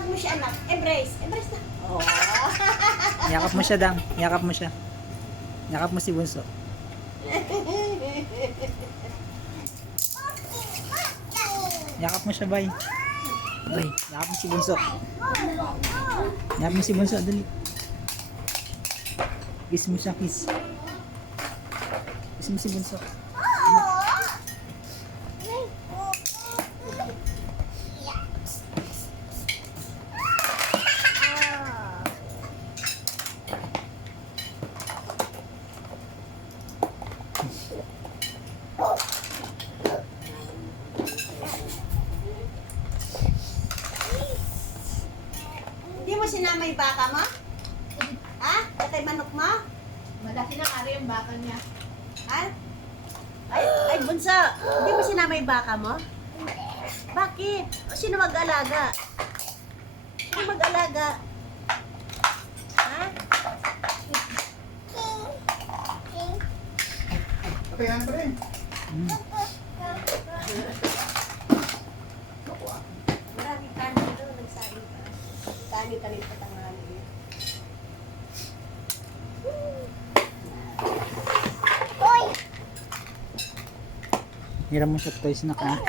Hug mo siya, anak. Embrace. Embrace na. Oh. Yakap mo siya, Dang. Yakap mo siya. Yakap mo si Bunso. Yakap mo siya, Bay. Bay, yakap mo si Bunso. Yakap mo si Bunso, dali. Kiss mo siya, kiss. Kiss mo si Bunso. Hindi mo sinama yung baka mo? Ha? Katay manok mo? Malaki na kari yung baka niya. Ha? Ay, bunso. Hindi mo sinama yung baka mo? Bakit? O, sino mag-alaga? Sino mag-alaga? Ha? Kaya pa rin. Maraming kanin dito. Nagsaing ka. Kanin pa tanghali. Hiram mo siya toys na ka.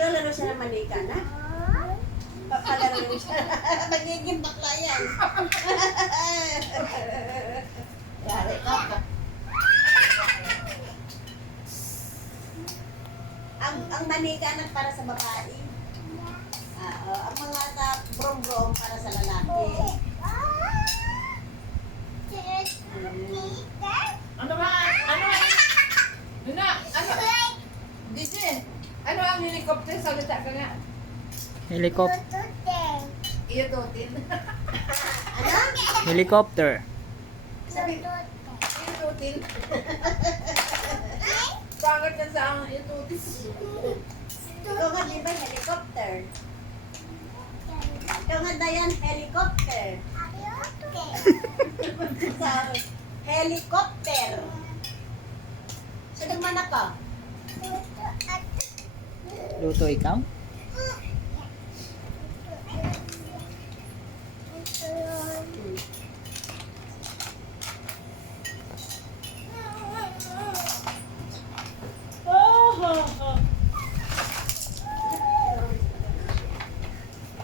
Nalaro siya ng manika na? Papalaro siya. Magiging bakla yan. Yari ka. Ang manika na para sa babae. Ang mga brom-brom para sa lalaki. Ano ba? Ano? Luna, ano? Disin, ano ang helicopter? Salita ka nga. Helicopter. Iyo totin. Ano? Helicopter. Sabi, Iyo totin. Sangat na sa ang iyo totin. ikaw nga di ba helicopter? Ikaw nga Dayan, helicopter. Sabi, helicopter. Sino man ako? Luto ikaw?